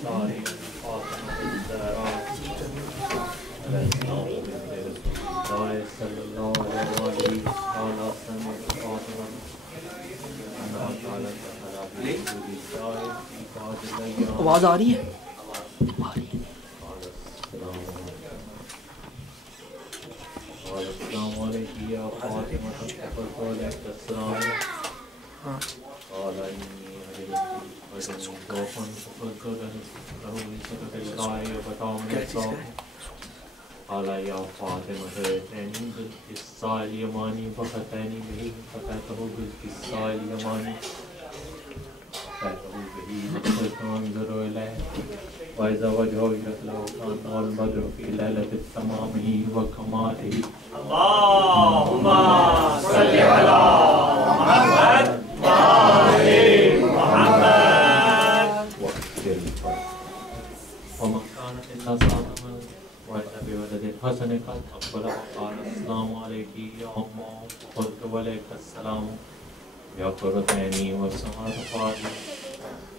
الأنصاري فاطمة الزهراء على السلام الله صلى الله عليه وآله قال أسلم فاطمة أنها قالت دخل في رسول الله في بعض الأيام. آواز آ رہی ہے؟ قال السلام عليك يا فاطمة فقلت عليك السلام. قال إني أجد خوفا فقلت له بصدق الله وبطعم الصوم. قال يا فاطمة ائتني بالكساء اليماني فأتاني به فأتيته بالكساء اليماني فأتيته به فقلت انظر إليه وإذا وجهه يتلو كأنه البدر في ليلة تمامه وكماله. اللهم صل على محمد وآل محمد. وما كانت إلا صادما وأتى بولد الحسن قد أقبل وقال السلام عليك يا أمه قلت وعليك السلام يا قرة عيني والسماء فاضي.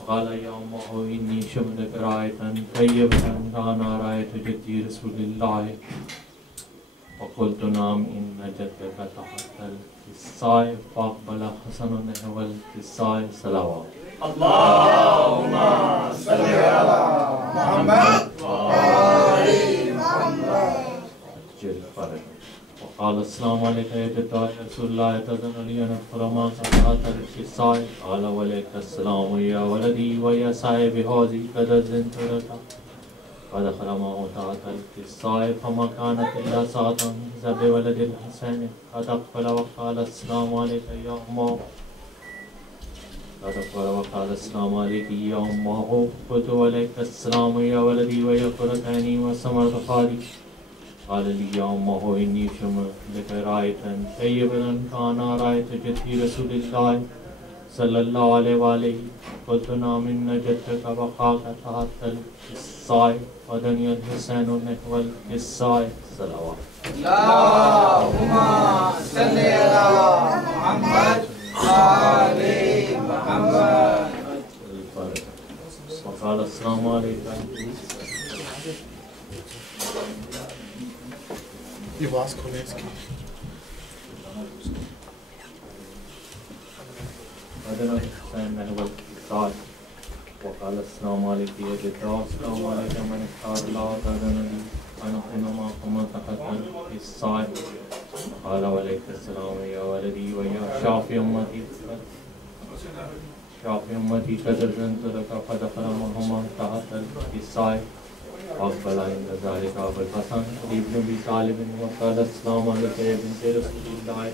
قال يا أمه إني شمت رأية طيبة أنا رأيت جدي رسول الله. فقلت نعم إن جدك تحت الكساء فأقبل حسن نحو الكساء صلوات. اللهم صل على محمد وآل محمد. وقال السلام عليك يا جد رسول الله تأذن لي أن أدخل معك تحت الكساء. قال وعليك السلام يا ولدي ويا صاحب هذه قد أذنت لك. فدخل معه تحت الكساء فما كانت إلا ساعة إذا بولد الحسين قد أقبل وقال السلام عليك يا أمه. قد أقبل وقال السلام عليك يا أمه. قلت وعليك السلام يا ولدي ويا قرة عيني وثمرة خالي. قال لي يا أمه إني شمت رأية طيبة كأنا رأيت جدي رسول الله صلى الله عليه وآله. قلت نعم إن جدك وقاك تحت الكساء ودني الحسين نحو الكساء صلوات. اللهم صل على محمد وآل محمد. وقال السلام عليكم. یہ آواز کھولیں اس کی. ودني الحسين نحو الكساء. وقال السلام عليك يا جدة. السلام عليك من اختار الله تأذن لي أن أكون معكما تحت الكساء. قال وعليك السلام يا ولدي ويا شافي أمتي قد أذنت لك. فدخل معهما تحت الكساء. أقبل عند ذلك أبو الحسن ابن أبي طالب وقال السلام عليك يا بنت رسول الله.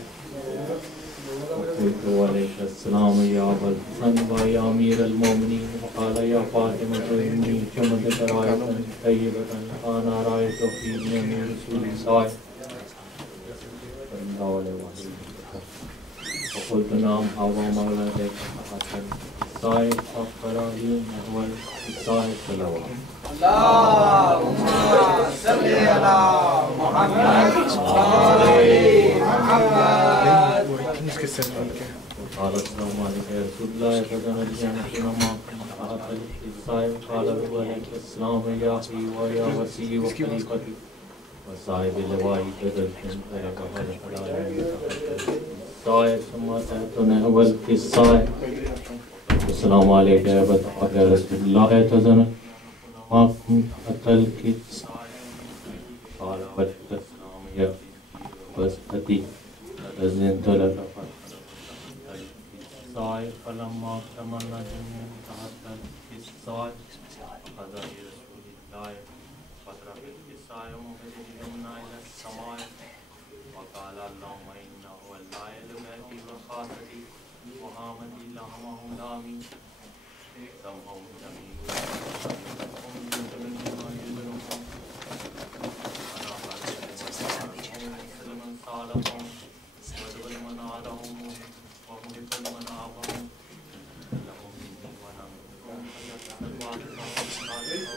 وقلت وعليك السلام يا أبا الحسن ويا أمير المؤمنين. وقال يا فاطمة إني شمت رأية طيبة أنا رأيت في من رسول الله صلى الله عليه وسلم. وقلت نعم هذا مولدك حسن الكساء فأقبل لي نحو الكساء صلوات. اللهم صل على محمد وآل محمد. قال السلام عليك يا رسول الله تأذن لي أن أكون معكم تحت الكساء. قال وعليك السلام يا أخي ويا وسيلي وخليفتي وصاحب لواء قد أذنت لك. فدخل علي تحت الكساء ثم أتيت نحو الكساء. السلام عليك يا أبا يا رسول الله تأذن معكم تحت الكساء. قال وعليك السلام يا وسيلتي قد أذنت لك. فلما اكتملنا جميعا تحت الكساء أخذ برسول الله فضرب الكساء ومد اليمنى إلى السماء وقال اللهم إنه اللائل بيتي وخاصتي وهامتي لهمه لامي دمهم جميع هم جميع يدرهم أنا فلمن سالهم ودول من آلهم ومحب المنابهم لهم مني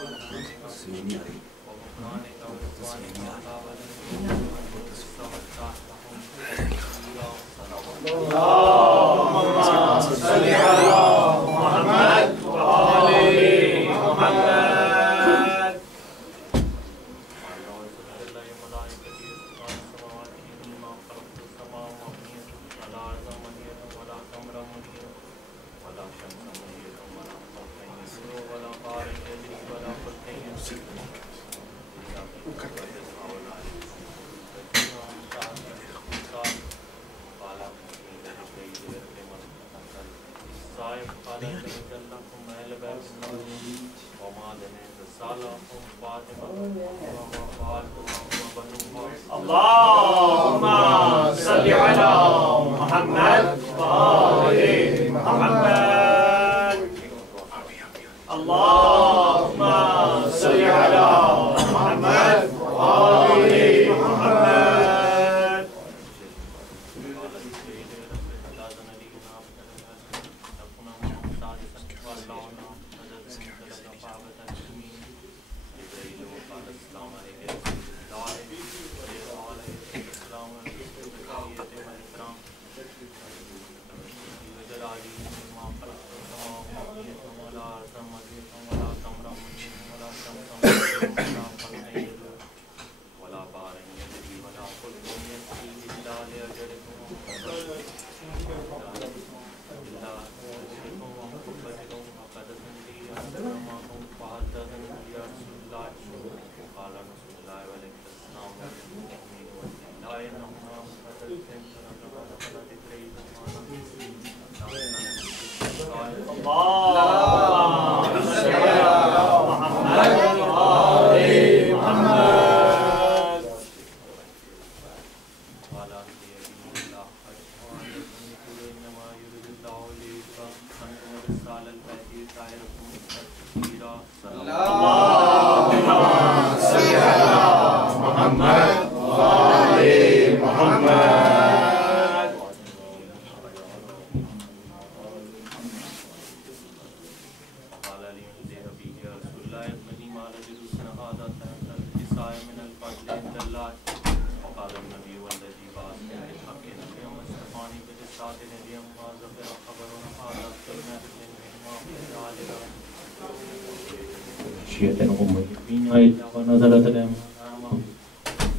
ونمتهم فيتحدث وغفرانك وإخوانك على ولدهم وتحتهم اللهم صل على محمد وآل محمد. اللهم صل على محمد وآل محمد. اللهم صل على محمد وآل محمد.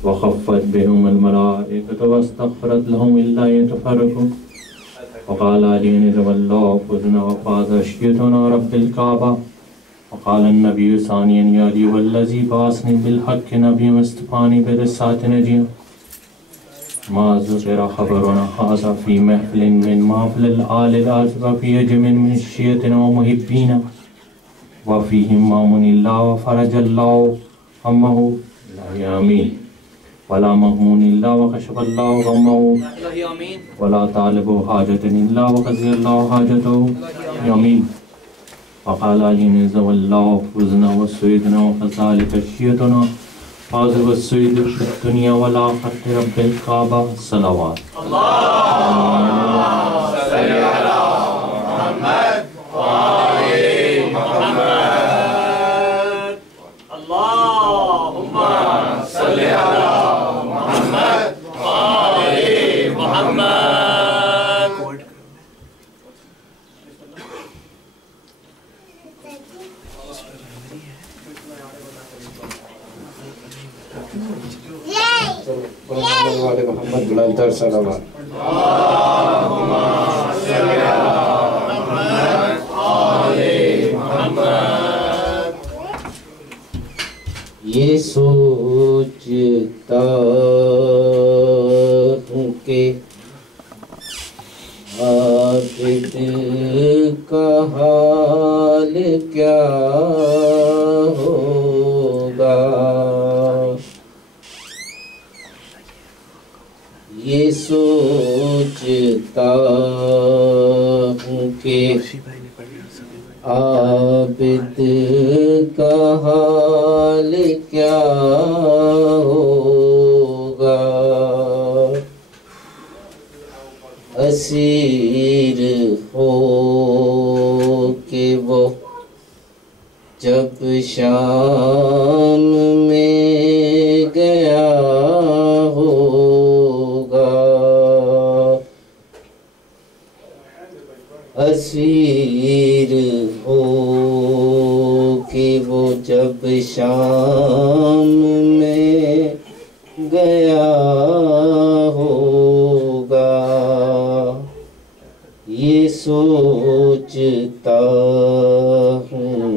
وخفت بهم الملائكة واستغفرت لهم إلا يتفرقوا. وقال علي رضي الله فزنا وفاز أشيتنا رب الكعبة. وقال النبي ثانيا يا علي والذي بعثني بالحق نبي مصطفاني برسالة نجيا ما ذكر خبرنا هذا في محفل من محفل الآل الأعزب في يجم من شيئتنا ومحبين وفيهم مامون الله وفرج الله همه لا آمين ولا مغمون إلا وكشف الله غمه ولا طالب حاجة إلا وقضي الله حاجته آمين. وقال علي نزل الله فوزنا وسيدنا وكذلك شيئتنا فاز والسيد في الدنيا والآخرة رب الكعبة صلوات. اللهم صل على محمد وآل محمد. اللهم صل على محمد وآل محمد. محمد بلندر صلوات. اللهم صل على محمد وآل محمد. یہ سوچتا ہوں کہ عابد کا حال کیا ہوگا. یہ سوچتا ہوں کہ عابد کا حال کیا ہوگا. اسیر ہو کہ وہ جب شام میں گیا ہوگا. اسیر ہو کہ وہ جب شام میں گیا ہوگا. یہ سوچتا ہوں.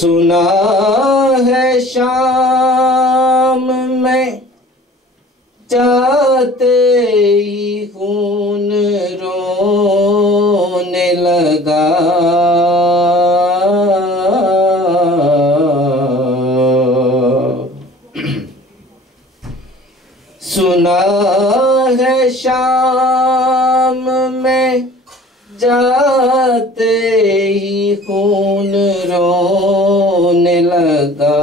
سنا ہے شام میں جاتے ہی شام میں جاتے ہی خون رونے لگا،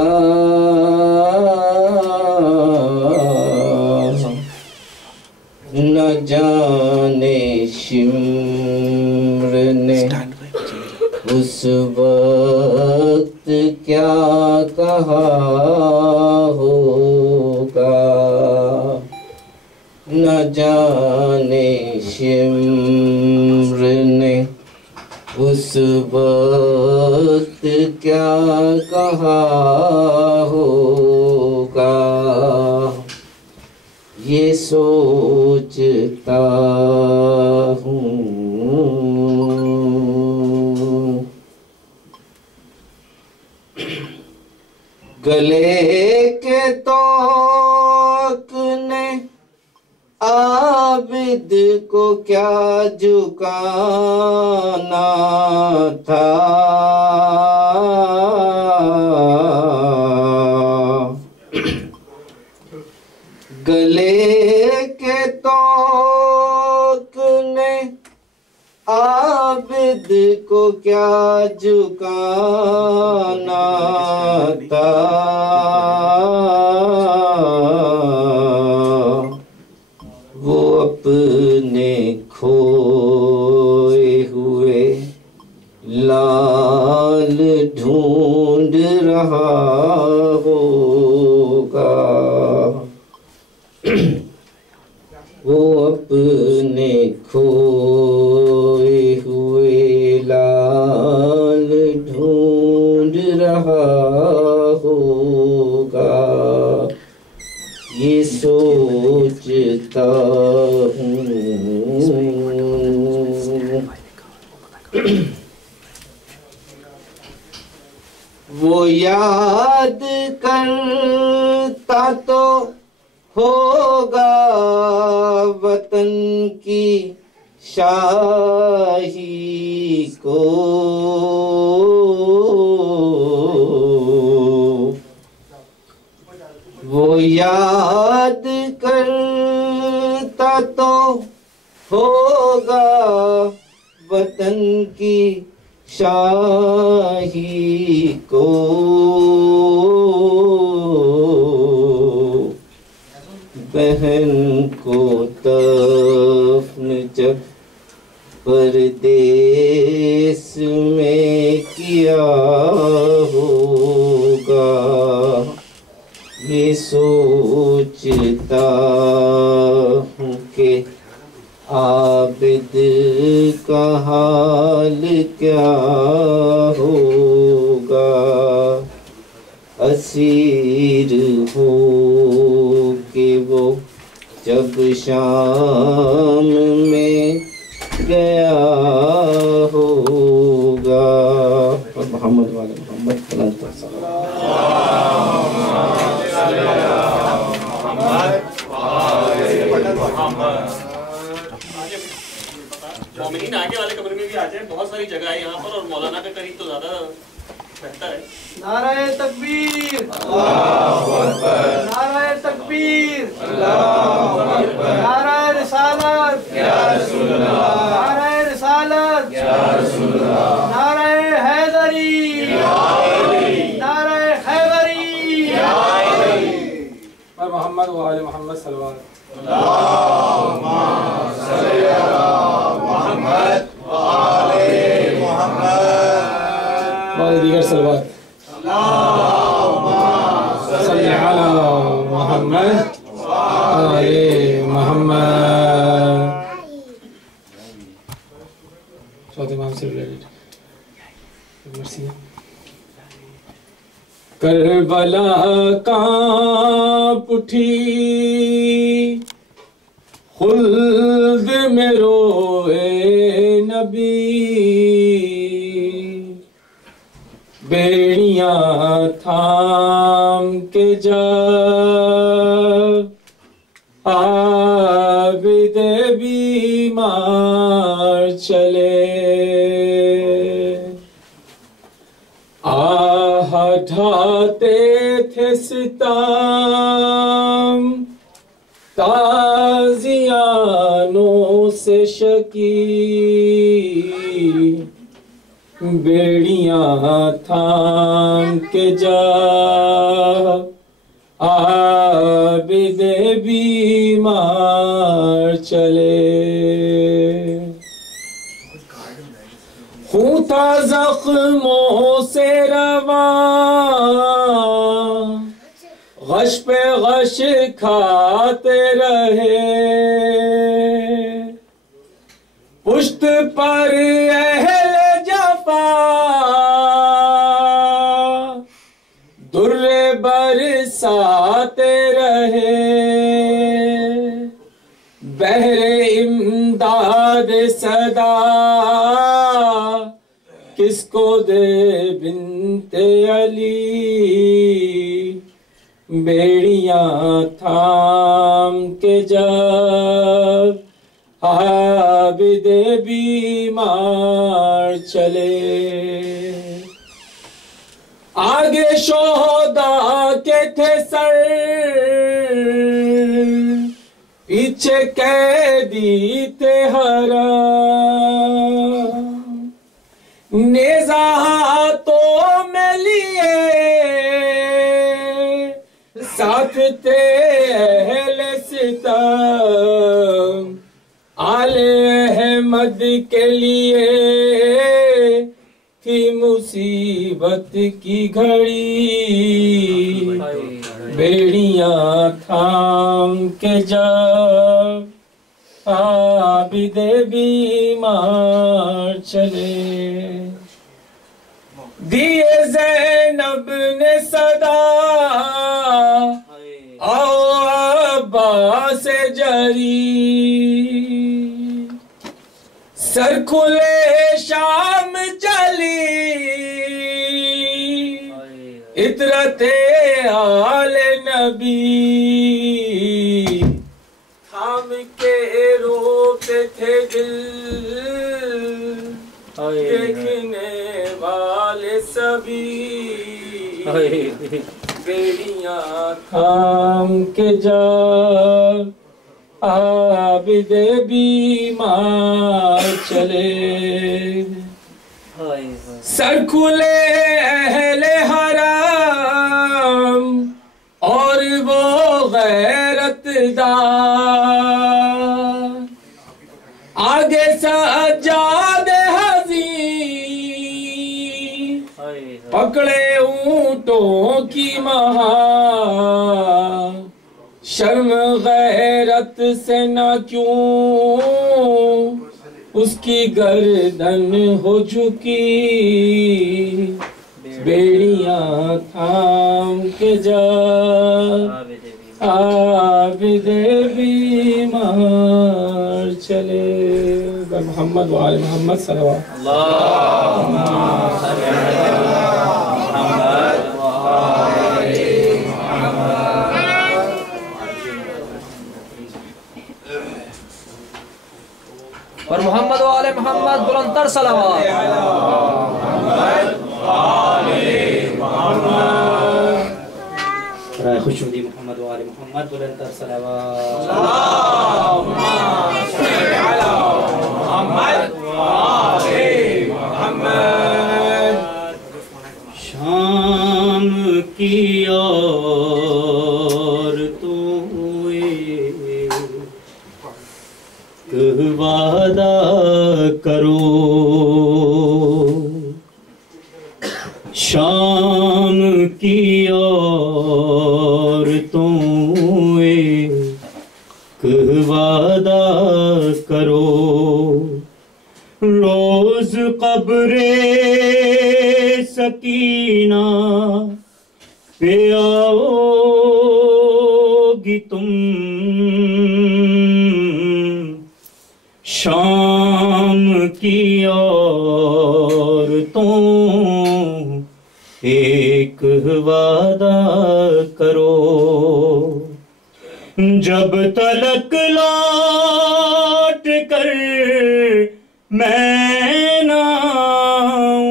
نہ جانے شمر نے اس وقت کیا کہا ہوگا، نہ جانے شمر نے اس وقت کیا کہا ہوگا، یہ سوچتا ہوں گلے کے توق نے عابد کو کیا جھکانا تھا، گلے کے توق نے عابد کو کیا جھکانا تھا، وہ اپنے کھوئے ہوئے لال ڈھونڈ رہا ہوگا، وہ اپنے کھوئے ہوئے لال ڈھونڈ رہا ہوگا، یہ سوچتا ہوں وہ یاد کرتا تو ہوگا وطن کی شاہی کو، وہ یاد کرتا تو ہوگا وطن کی شاہی کو، بہن کو دفن جب پردیس میں کیا ہوگا، یہ سوچتا ہوں کہ عابد کا حال کیا ہوگا، اسیر ہو کہ وہ جب شام میں گیا ہوگا، محمد والے محمد صلی اللہ علیہ وسلم۔ مومنین آگے والے کمرے میں بھی آ جائیں، بہت ساری جگہ ہے یہاں پر، اور مولانا کے قریب تو زیادہ بہتر ہے۔ نعرہ تکبیر، اللہ اکبر، نعرہ تکبیر، اللہ اکبر، نعرہ رسالت، یا رسول اللہ، نعرہ رسالت، یا رسول اللہ، نعرہ حیدری، یا علی، نعرہ خیبری، یا علی، اور محمد و آل محمد صلوات۔ اللہم صلی علی محمد و آل محمد، اور دیگر صلوات۔ اللہم صلی علی محمد و آل محمد۔ چوتھے امام سے ریلیٹڈ مرسی۔ کربلا کانپ اٹھی خلد میں روئے نبی، بیڑیاں تھام کے جا عابد بیمار چلے، آہ ڈھاتے تھے ستم تازیانوں سے شکی بیڑیاں تھام کے جا عابد بیمار چلے خون تھا زخموں سے رواں غش پہ غش کھاتے رہے پشت پر اہل جفا در برساتے رہے بہر امداد صدا کس کو دے بنت علی بیڑیاں تھام کے جب عابد بیمار چلے آگے شہداء کے تھے سر پیچھے قیدی تھے حرام نیزہ ہاتھوں میں لیے ساتھ تھے اہل ستم آل احمد کے لیے تھی مصیبت کی گھڑی بیڑیاں تھام کے جب عابد بیمار چلے دیے زینب نے صدا آؤ عباس جری سر کھلے شام چلی عطرت آل نبی تھام کے روتے تھے دل دیکھنے والے سبھی بیڑیاں تھام کے جب عابد بیمار چلے سر کھلے اہل حرم اور وہ غیرت دار آگے سجاد حزین پکڑے اونٹوں کی مہار شرم غیرت سے نہ کیوں اس کی گردن ہو جھکی بیڑیاں تھام کے جا عابد بیمار چلے محمد وآل محمد صلوات اللہم صلی علی محمد اور محمد وآل محمد بلندتر صلوات برائے خوشنودی محمد وآل محمد بلندتر صلوات شام کی وعدہ کرو شام کی عورتوں ایک وعدہ کرو روز قبر سکینہ پہ آؤ گی تم شام کی عورتوں ایک وعدہ کرو جب تلک لوٹ کر میں نہ آؤں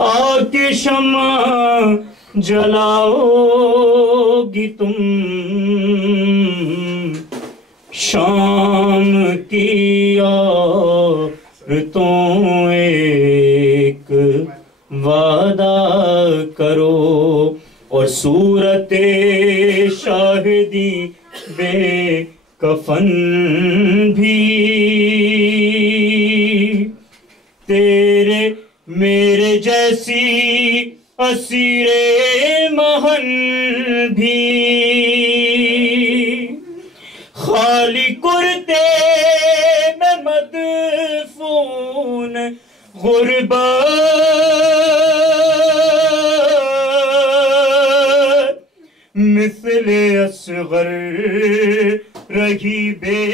آ کے شمع جلاؤ گی تم شام کی عورتوں ایک وعدہ کرو اور صورت شاہدی بے کفن بھی، تیرے میرے جیسی اسیر مہن بھی، خالی کرتے میں مدفون غربت، مثل اصغر رہی بے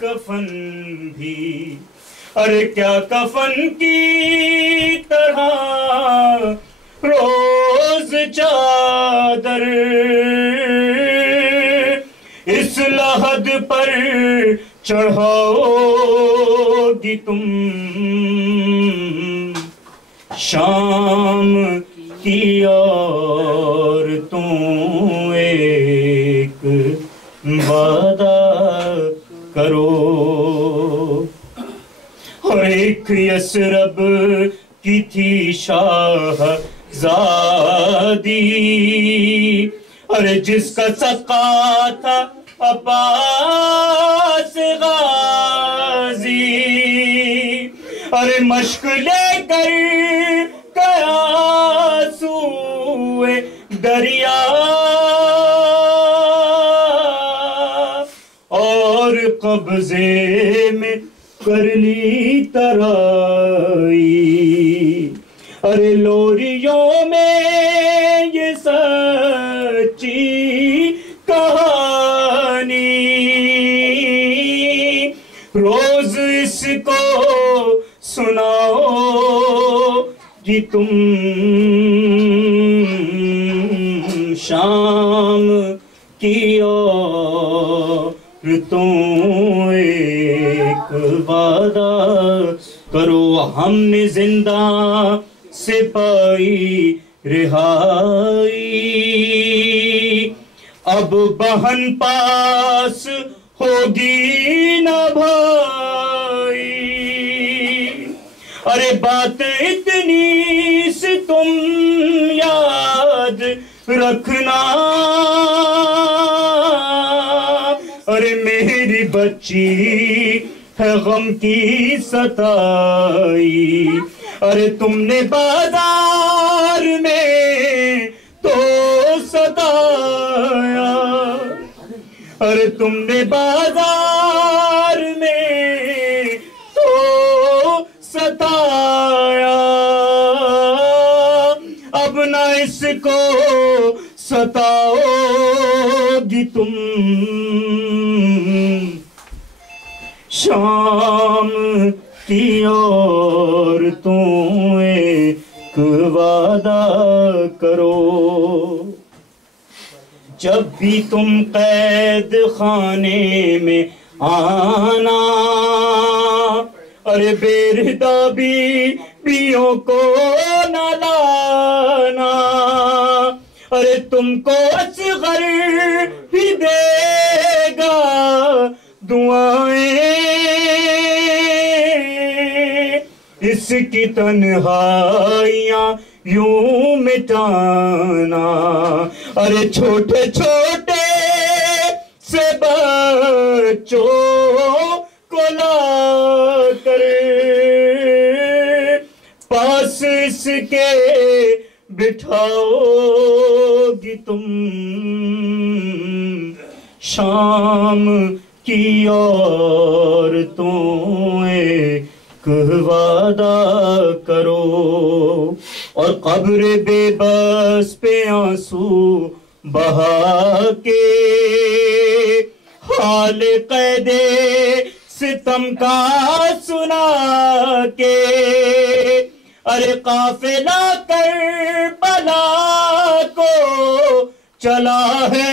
کفن بھی، ارے کیا کفن کی طرح روز چادر اس لحد پر چڑھاؤ گی تم، شام کی عورتوں ایک وعدہ کرو، اور ایک یسرب کی تھی شاہزادی، ارے جس کا سقا تھا عباس غازی، ارے مشق لے کر گیا سوئے دریا، اور قبضے میں کر لی ترائی، ارے لوریوں میں یہ سچی کہانی، روز اس کو سناؤ گی تم، شام کی عورتوں ایک وعدہ کرو، ہم نے زندہ سے پائی رہائی، اب بہن پاس ہوگی نہ بھائی، ارے بات اتنی سی تم یاد رکھنا، ارے میری بچی ہے غم کی ستائی، ارے تم نے بازار میں تو ستایا، ارے تم نے بازار میں تو ستایا، اب نہ اس کو ستاؤ گی تم، شام کی عورتوں ایک وعدہ کرو، جب بھی تم قید خانے میں آنا، ارے بیردابی بیوں کو نہ لانا، ارے تم کو اصغر بھی دے گا دعائیں، اس کی تنہائیاں یوں مٹانا، ارے چھوٹے چھوٹے سے بچوں کو لا کر پاس اس کے بٹھاؤ گی تم، شام کی عورتوں ایک وعدہ کرو، اور قبر بے بس پہ آنسو بہا کے، حال قید ستم کا سنا کے، ارے قافلہ کربلا کو چلا ہے،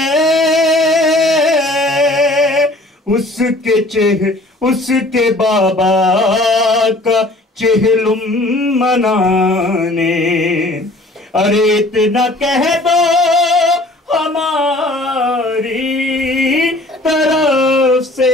اس کے بابا کا چہلم منانے، ارے اتنا کہہ دو ہماری طرف سے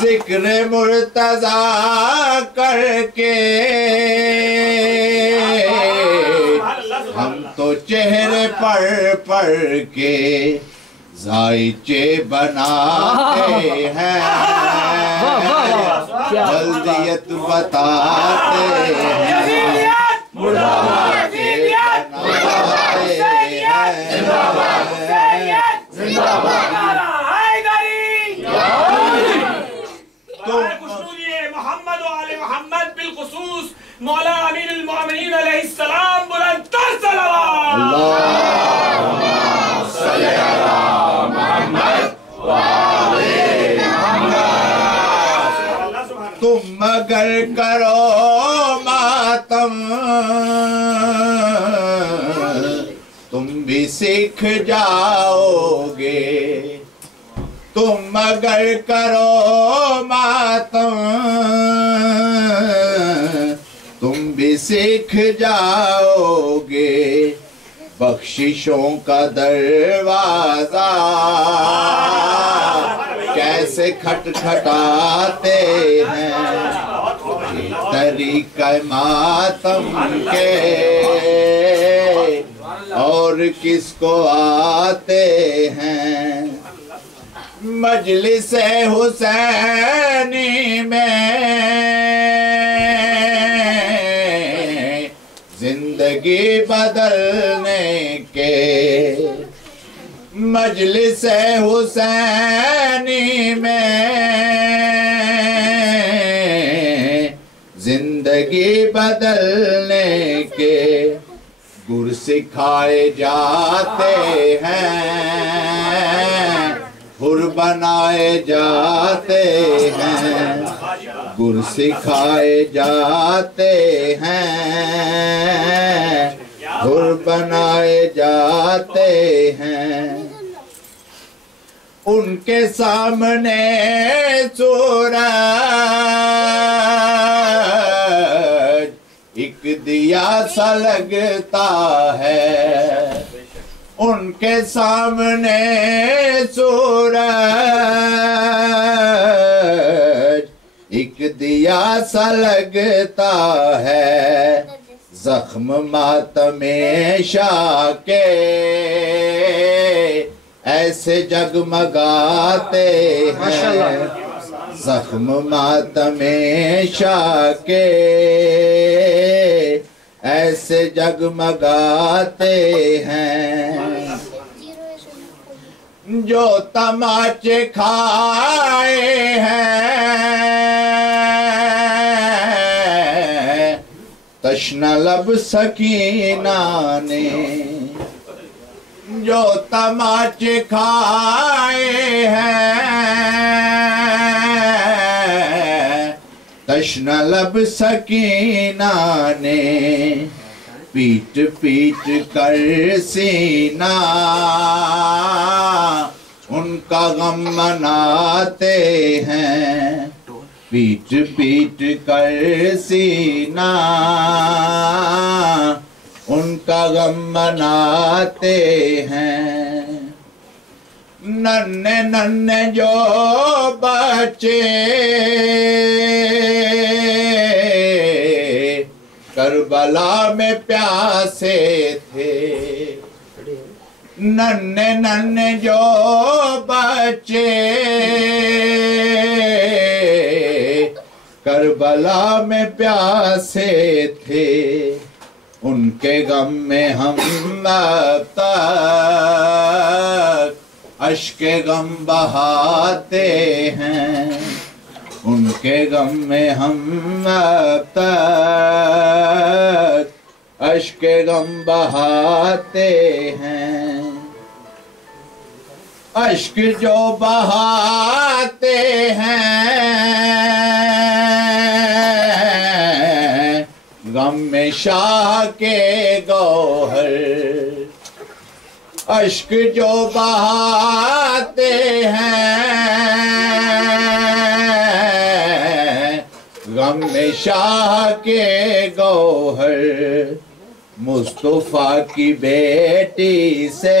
ذکر مرتضی کر کے ہم تو چہرے پر کے ذائچے بناتے ہیں جلدیت بتاتے ہیں محمد و آل محمد بالخصوص مولا امیر المومنین علیہ السلام بلندتر صلوات اللہم صلی علی محمد و آل محمد تم مگر کرو ماتم تم بھی سیکھ جاؤ گے تم مگر کرو ماتم تم بھی سیکھ جاؤ گے بخششوں کا دروازہ کیسے کھٹکھٹاتے ہیں طریقہ ماتم کے اور کس کو آتے ہیں مجلس حسینی میں زندگی بدلنے کے مجلس حسینی میں زندگی بدلنے کے گر سکھائے جاتے ہیں حر بنائے جاتے ہیں گر سکھائے جاتے ہیں حر بنائے جاتے ہیں ان کے سامنے سورج ایک دیا سا لگتا ہے ان کے سامنے سورج ایک دیا سا لگتا ہے زخم ماتم شاہ کے ایسے جگمگاتے ہیں زخم ماتم شاہ کے ایسے جگمگاتے ہیں جو تماچے کھائے ہیں تشنہ لب سکینہ نے جو تماچے کھائے ہیں تشنہ لب سکینہ نے پیٹ پیٹ کر سینہ ان کا غم مناتے ہیں پیٹ پیٹ کر سینہ ان کا غم مناتے ہیں ننھے ننھے جو بچے کربلا میں پیاسے تھے ننھے ننھے جو بچے کربلا میں پیاسے تھے ان کے غم میں ہم اب تک اشک غم بہاتے ہیں ان کے غم میں ہم اب تک اشک غم بہاتے ہیں اشک جو بہاتے ہیں غم میں شاہ کے گوہر اشک جو بہاتے ہیں غم میں شاہ کے گوہر مصطفیٰ کی بیٹی سے